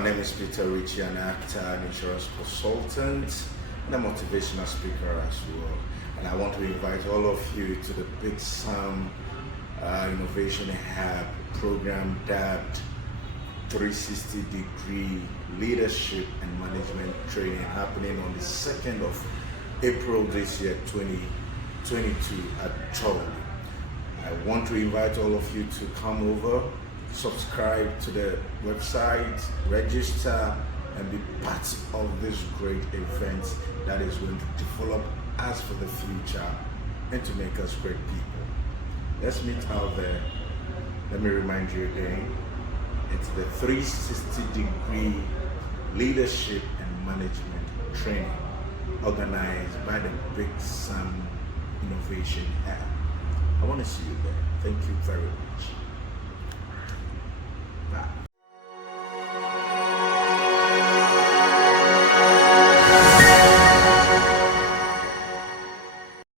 my name is Peter Ritchie, an actor, an insurance consultant, and a motivational speaker as well. And I want to invite all of you to the Big Sam Innovation Hub program dubbed 360-degree leadership and management training, happening on the 2nd of April this year, 2022 at Chorley. I want to invite all of you to come over, subscribe to the website, register, and be part of this great event that is going to develop us for the future and to make us great people. Let's meet out there. Let me remind you again, it's the 360-degree leadership and management training organized by the Big Sam Innovation Hub. I want to see you there. Thank you very much.